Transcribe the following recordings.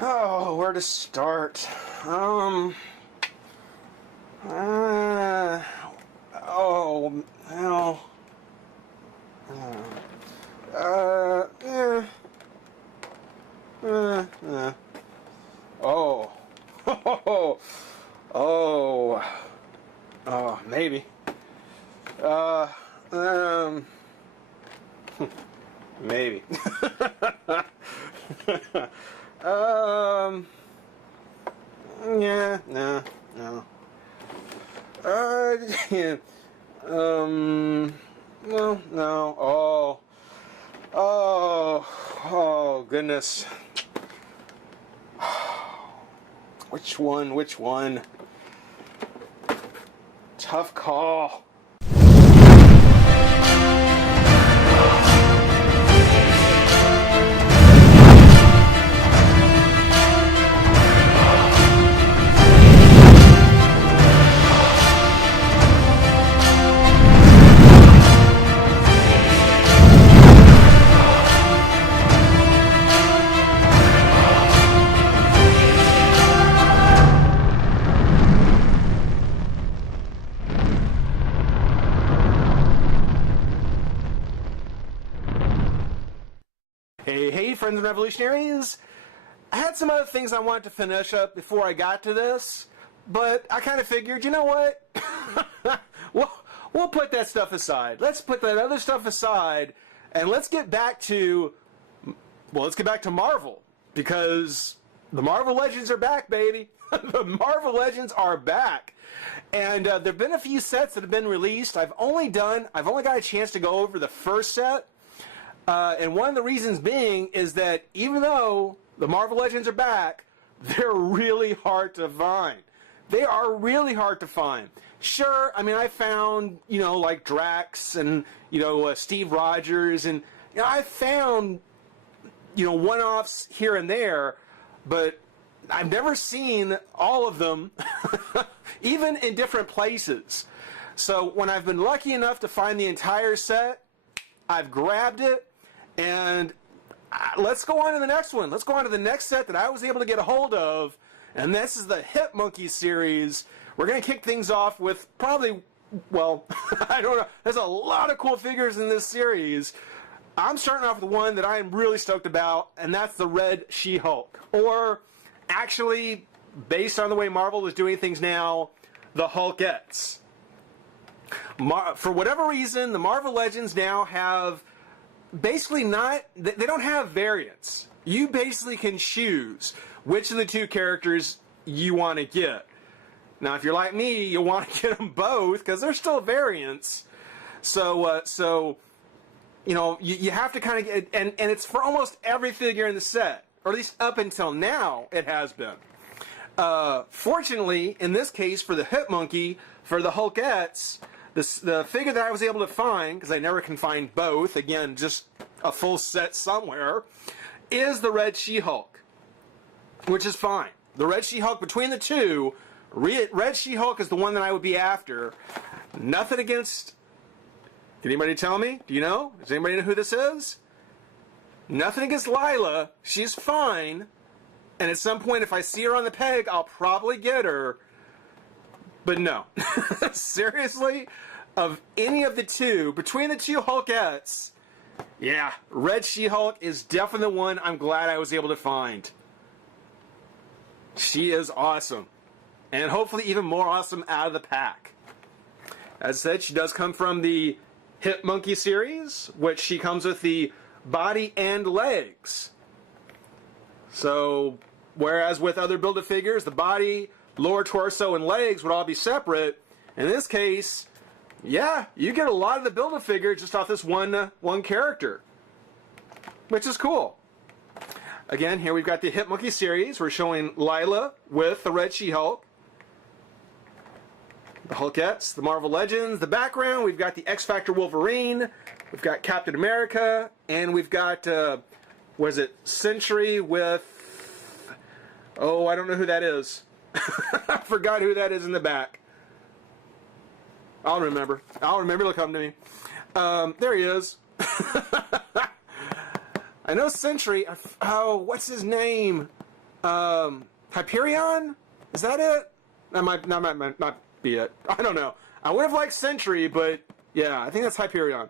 Oh, where to start? Um, uh, oh, well, yeah, uh. Oh, oh, oh, oh, maybe. Uh, um, maybe. um, yeah, no. Yeah. No, no. Oh, goodness. Which one? Which one? Tough call. Hey, friends and revolutionaries. I had some other things I wanted to finish up before I got to this, but I kind of figured, you know what? we'll put that stuff aside. Let's put that other stuff aside, and let's get back to, Marvel, because the Marvel Legends are back, baby. The Marvel Legends are back. And there have been a few sets that have been released. I've only got a chance to go over the first set. And one of the reasons being is that even though the Marvel Legends are back, they're really hard to find. They are really hard to find. Sure, I mean, I found, like Drax and, Steve Rogers, and, I found, one-offs here and there, but I've never seen all of them, even in different places. So when I've been lucky enough to find the entire set, I've grabbed it, and let's go on to the next one. Let's go on to the next set that I was able to get a hold of, and this is the Hip Monkey series. We're going to kick things off with probably, I don't know. There's a lot of cool figures in this series. I'm starting off with one that I am really stoked about, and that's the Red She-Hulk. Or, actually, based on the way Marvel is doing things now, the Hulkettes. For whatever reason, the Marvel Legends now have basically they don't have variants. You basically can choose which of the two characters you want to get. Now, if you're like me, you want to get them both because they're still variants. So you have to kind of get, and it's for almost every figure in the set, or at least up until now, it has been. Fortunately, in this case, for the Hip Monkey, for the Hulkettes, the figure that I was able to find, because I never can find both, again, just a full set somewhere, is the Red She-Hulk, which is fine. The Red She-Hulk, between the two, Red She-Hulk is the one that I would be after. Nothing against... Can anybody tell me? Do you know? Does anybody know who this is? Nothing against Lila. She's fine. And at some point, if I see her on the peg, I'll probably get her. But no. Seriously? Of any of the two, between the two Hulkettes, yeah, Red She-Hulk is definitely the one I'm glad I was able to find. She is awesome. And hopefully even more awesome out of the pack. As I said, she does come from the Hip Monkey series, which she comes with the body and legs. So, whereas with other Build-A-Figures, the body, lower torso, and legs would all be separate, in this case, yeah, you get a lot of the Build-A-Figure just off this one character, which is cool. Again, here we've got the Hip Monkey series. We're showing Lila with the Red She-Hulk, the Hulkettes, the Marvel Legends. The background, we've got the X-Factor Wolverine, we've got Captain America, and we've got, Sentry with, I don't know who that is. I forgot who that is in the back. I'll remember. It'll come to me. There he is. I know Sentry. What's his name? Hyperion? Is that it? That might not be it. I don't know. I would have liked Sentry, but yeah, I think that's Hyperion.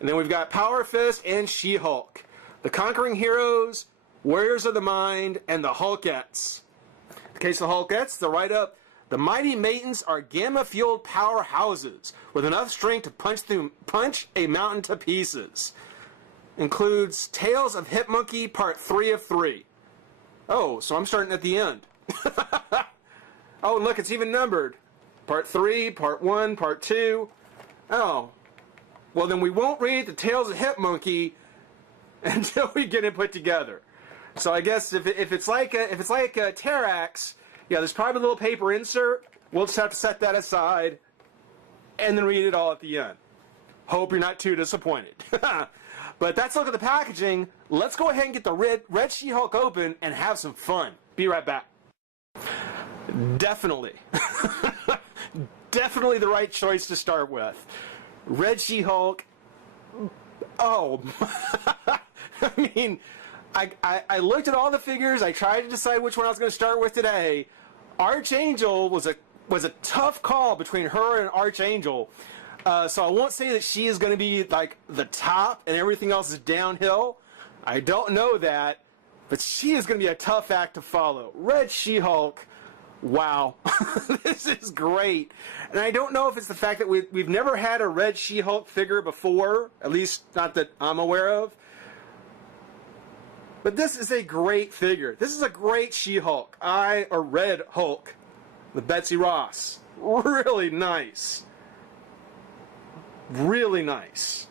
And then we've got Power Fist and She-Hulk. The Conquering Heroes, Warriors of the Mind, and the Hulkettes. In the case of the Hulkettes, the write-up, the Mighty Maidens are gamma-fueled powerhouses with enough strength to punch a mountain to pieces. Includes Tales of Hit Monkey Part 3 of 3. Oh, so I'm starting at the end. Oh, look, it's even numbered. Part 3, Part 1, Part 2. Oh. Well, then we won't read the Tales of Hit Monkey until we get it put together. So I guess if it's like Terrax, yeah, there's probably a little paper insert. We'll just have to set that aside and then read it all at the end. Hope you're not too disappointed. But that's a look at the packaging. Let's go ahead and get the Red She-Hulk open and have some fun. Be right back. Definitely. Definitely the right choice to start with. Red She-Hulk. Oh. I mean, I looked at all the figures. I tried to decide which one I was going to start with today. Archangel was a tough call between her and Archangel. So I won't say that she is going to be like the top and everything else is downhill. I don't know that, but she is going to be a tough act to follow. Red She-Hulk, wow, this is great. And I don't know if it's the fact that we've never had a Red She-Hulk figure before, at least not that I'm aware of. But this is a great figure. This is a great She-Hulk. Or Red Hulk, with Betsy Ross. Really nice. Really nice.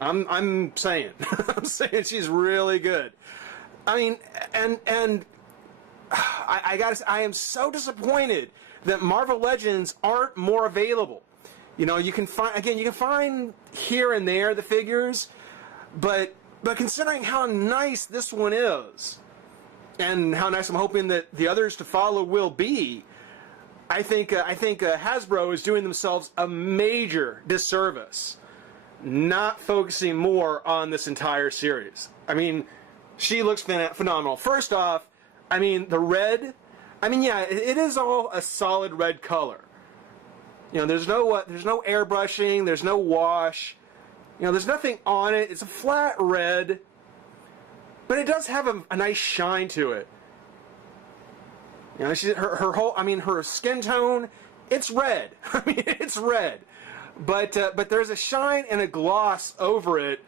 I'm saying I'm saying she's really good. I mean, and I am so disappointed that Marvel Legends aren't more available. You know, you can find here and there the figures, but considering how nice this one is, and how nice I'm hoping that the others to follow will be, I think Hasbro is doing themselves a major disservice not focusing more on this entire series. I mean, she looks phenomenal. First off, I mean, the red, I mean, yeah, it is all a solid red color. You know, there's no airbrushing, there's no wash. You know, there's nothing on it. It's a flat red, but it does have a nice shine to it. You know, her skin tone, it's red. I mean, it's red, but there's a shine and a gloss over it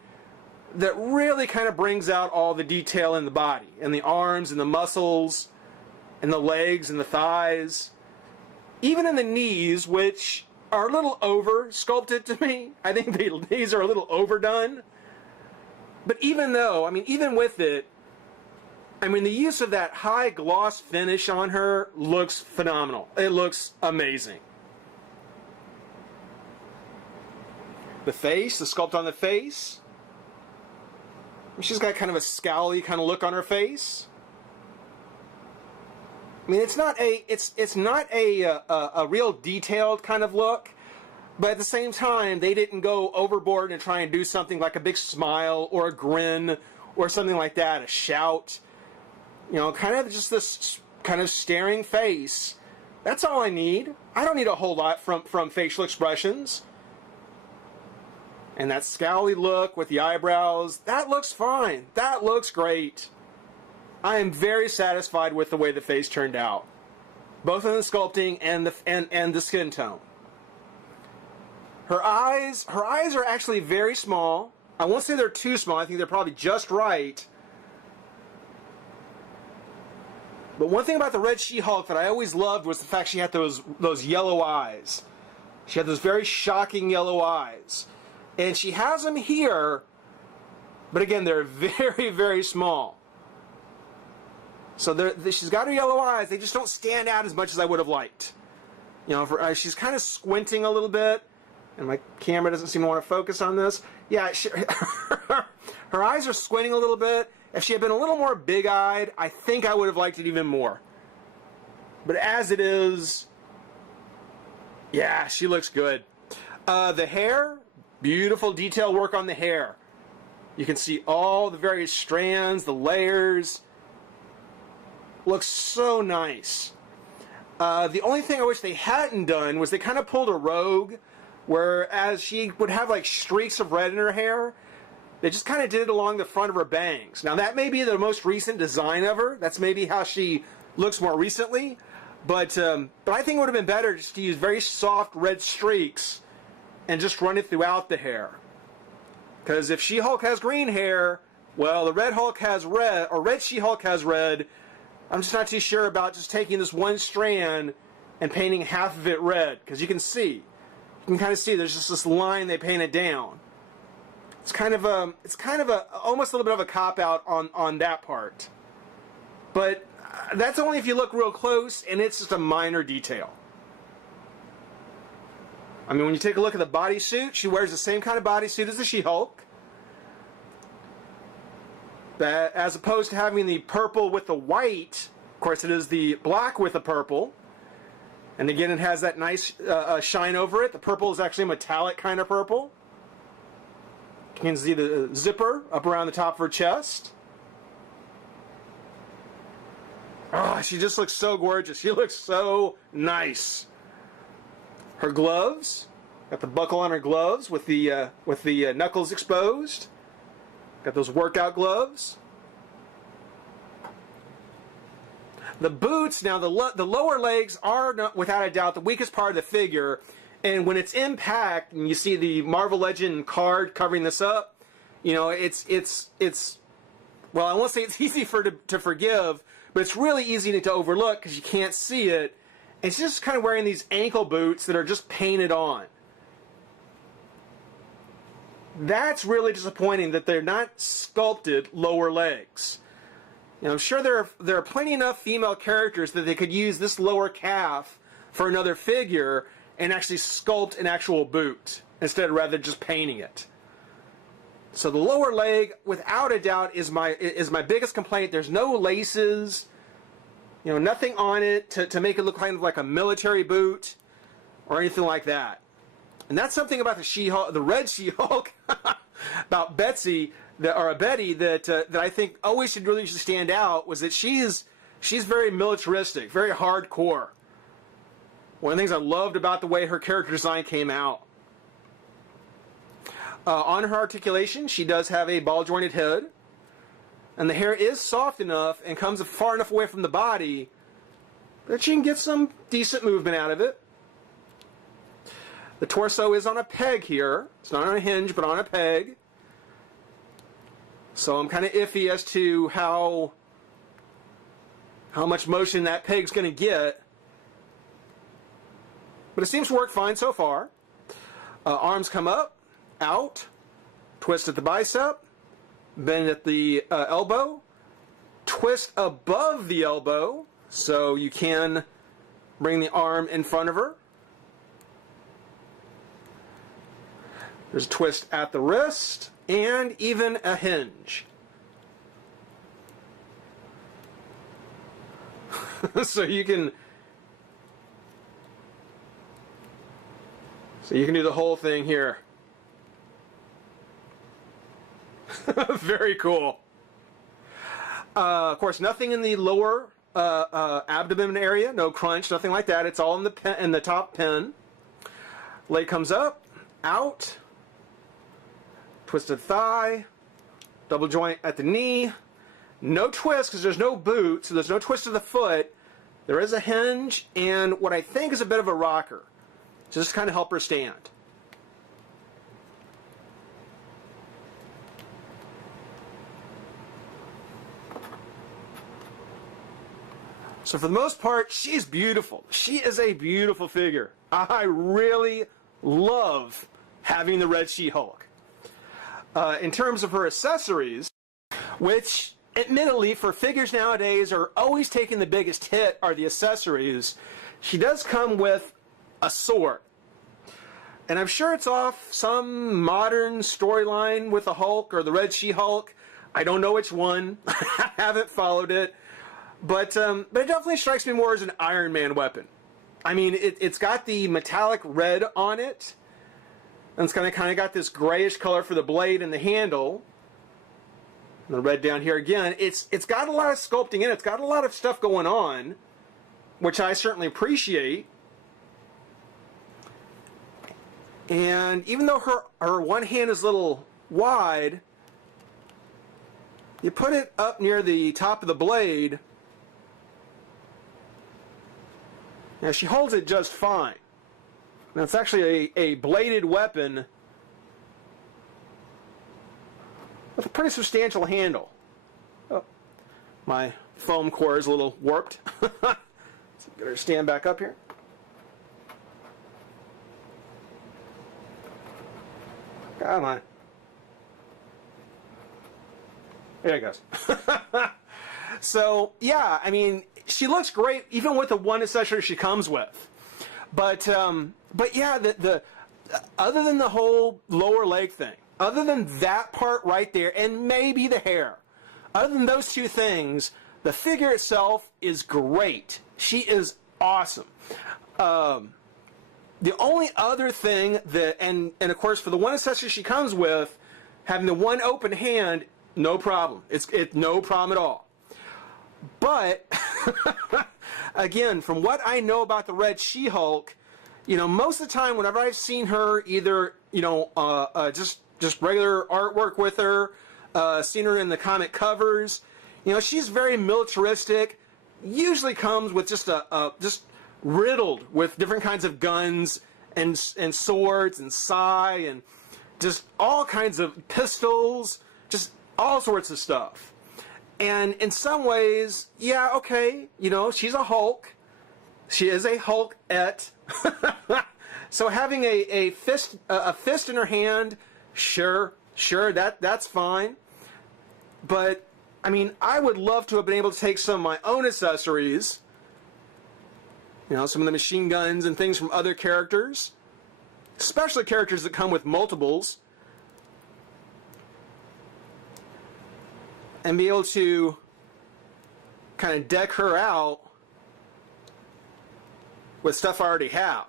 that really kind of brings out all the detail in the body, and the arms, and the muscles, and the legs, and the thighs, even in the knees, which are a little over sculpted to me. I think the knees are a little overdone. But even with it, I mean, the use of that high gloss finish on her looks phenomenal. It looks amazing. The face, the sculpt on the face. She's got kind of a scowly kind of look on her face. I mean, it's not a real detailed kind of look, but at the same time, they didn't go overboard and try and do something like a big smile or a grin or something like that, a shout. You know, kind of just this kind of staring face. That's all I need. I don't need a whole lot from facial expressions. And that scowly look with the eyebrows, that looks fine. That looks great. I am very satisfied with the way the face turned out, both in the sculpting and the skin tone. Her eyes are actually very small. I won't say they're too small. I think they're probably just right. But one thing about the Red She-Hulk that I always loved was the fact she had those yellow eyes. She had those very shocking yellow eyes. And she has them here, but again, they're very, very small. So she's got her yellow eyes. They just don't stand out as much as I would have liked. You know, she's kind of squinting a little bit, and my camera doesn't seem to want to focus on this. Yeah, her eyes are squinting a little bit. If she had been a little more big-eyed, I think I would have liked it even more. But as it is, yeah, she looks good. The hair, beautiful detail work on the hair. You can see all the various strands, the layers. looks so nice. The only thing I wish they hadn't done was they kind of pulled a rogue, whereas she would have like streaks of red in her hair. They just kind of did it along the front of her bangs. Now that may be the most recent design of her. That's maybe how she looks more recently. But I think it would have been better just to use very soft red streaks and just run it throughout the hair. Because if She-Hulk has green hair, well, the Red Hulk has red, or Red She-Hulk has red. I'm just not too sure about just taking this one strand and painting half of it red. Because you can kind of see there's just this line they painted down. It's kind of almost a little bit of a cop-out on that part. But that's only if you look real close, and it's just a minor detail. I mean, when you take a look at the bodysuit, she wears the same kind of bodysuit as the She-Hulk. As opposed to having the purple with the white, of course it is the black with the purple. And again, it has that nice shine over it. The purple is actually a metallic kind of purple. You can see the zipper up around the top of her chest. Oh, she just looks so gorgeous. She looks so nice. Her gloves, got the buckle on her gloves with the knuckles exposed. Got those workout gloves. The boots, now the lower legs are not, without a doubt, the weakest part of the figure. And when it's in pack, and you see the Marvel Legend card covering this up, you know, it's well, I won't say it's easy to forgive, but it's really easy to overlook because you can't see it. It's just kind of wearing these ankle boots that are just painted on. That's really disappointing that they're not sculpted lower legs. You know, I'm sure there are plenty enough female characters that they could use this lower calf for another figure and actually sculpt an actual boot instead of rather just painting it. So the lower leg, without a doubt, is my biggest complaint. There's no laces, you know, nothing on it to make it look kind of like a military boot or anything like that. And that's something about the She-Hulk, the Red She-Hulk, about Betty, that I think always should really stand out, was that she's very militaristic, very hardcore. One of the things I loved about the way her character design came out. On her articulation, she does have a ball-jointed head, and the hair is soft enough and comes far enough away from the body that she can get some decent movement out of it. The torso is on a peg here. It's not on a hinge, but on a peg. So I'm kind of iffy as to how much motion that peg's going to get. But it seems to work fine so far. Arms come up, out, twist at the bicep, bend at the elbow, twist above the elbow so you can bring the arm in front of her. There's a twist at the wrist, and even a hinge. So you can do the whole thing here. Very cool. Of course, nothing in the lower abdomen area, no crunch, nothing like that. It's all in the top pin. Leg comes up, out. Twisted thigh, double joint at the knee, no twist because there's no boot, so there's no twist of the foot. There is a hinge and what I think is a bit of a rocker, just to kind of help her stand. So for the most part, she's beautiful. She is a beautiful figure. I really love having the Red She-Hulk. In terms of her accessories, which admittedly for figures nowadays are always taking the biggest hit are the accessories, she does come with a sword. And I'm sure it's off some modern storyline with the Hulk or the Red She-Hulk. I don't know which one. I haven't followed it. But it definitely strikes me more as an Iron Man weapon. I mean, it's got the metallic red on it. And it's kind of got this grayish color for the blade and the handle. the red down here again. It's got a lot of sculpting in it. It's got a lot of stuff going on, which I certainly appreciate. And even though her one hand is a little wide, you put it up near the top of the blade. Now she holds it just fine. Now it's actually a bladed weapon with a pretty substantial handle. Oh, my foam core is a little warped. Let's get her stand back up here. Come on. There it goes. So, yeah, I mean, she looks great even with the one accessory she comes with. But yeah, the other than the whole lower leg thing, other than that part right there, and maybe the hair, other than those two things, the figure itself is great. She is awesome. The only other thing that, and of course for the one accessory she comes with, having the one open hand, no problem. It's no problem at all. But, again, from what I know about the Red She-Hulk, you know, most of the time whenever I've seen her, either, you know, just regular artwork with her, seen her in the comic covers, you know, she's very militaristic, usually comes with just just riddled with different kinds of guns and swords and sai and just all kinds of pistols, just all sorts of stuff. And in some ways, yeah, okay, you know, she's a Hulk. She is a Hulk-ette. So having a fist in her hand, sure, that's fine. But I mean, I would love to have been able to take some of my own accessories, you know, some of the machine guns and things from other characters, especially characters that come with multiples, and be able to kind of deck her out with stuff I already have.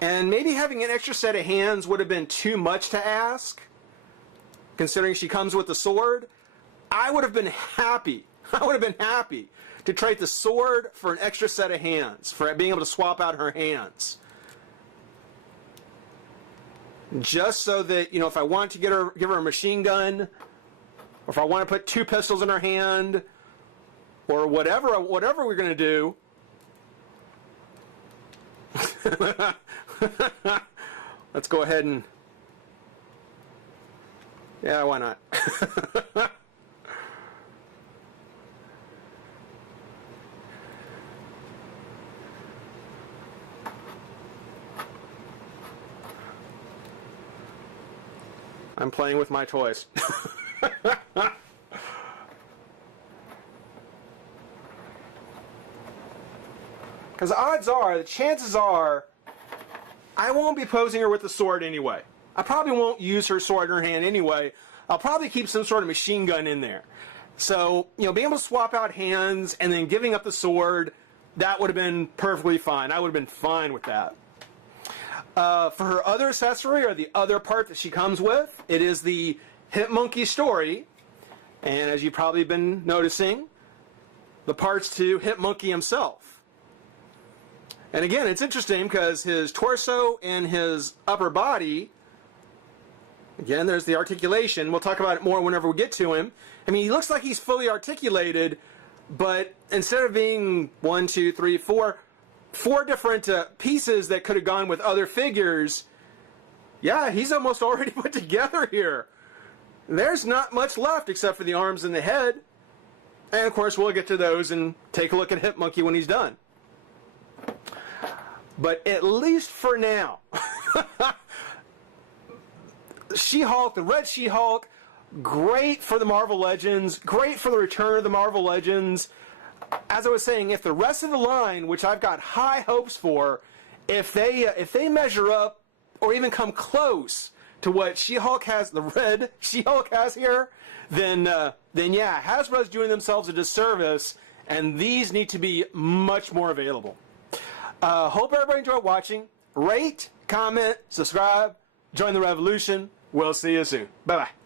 And maybe having an extra set of hands would have been too much to ask, considering she comes with the sword. I would have been happy. I would have been happy to trade the sword for an extra set of hands, for being able to swap out her hands. Just so that, you know, if I want to give her a machine gun, or if I want to put two pistols in her hand, or whatever we're going to do. Let's go ahead and, yeah, why not? I'm playing with my toys. Because odds are, the chances are, I won't be posing her with the sword anyway. I probably won't use her sword in her hand anyway. I'll probably keep some sort of machine gun in there. So, you know, being able to swap out hands and then giving up the sword, that would have been perfectly fine. I would have been fine with that. For her other accessory, or the other part that she comes with, it is the Hit Monkey story. And as you've probably been noticing, the parts to Hit Monkey himself. And again, it's interesting because his torso and his upper body, again, there's the articulation. We'll talk about it more whenever we get to him. I mean, he looks like he's fully articulated, but instead of being 1, 2, 3, 4 different pieces that could have gone with other figures, yeah, he's almost already put together here. There's not much left except for the arms and the head. And of course, we'll get to those and take a look at Hit Monkey when he's done. But at least for now, She-Hulk, the Red She-Hulk, great for the Marvel Legends, great for the return of the Marvel Legends. As I was saying, if the rest of the line, which I've got high hopes for, if they measure up or even come close to what She-Hulk has, the Red She-Hulk has here, then yeah, Hasbro's doing themselves a disservice, and these need to be much more available. Hope everybody enjoyed watching. Rate, comment, subscribe, join the revolution. We'll see you soon. Bye-bye.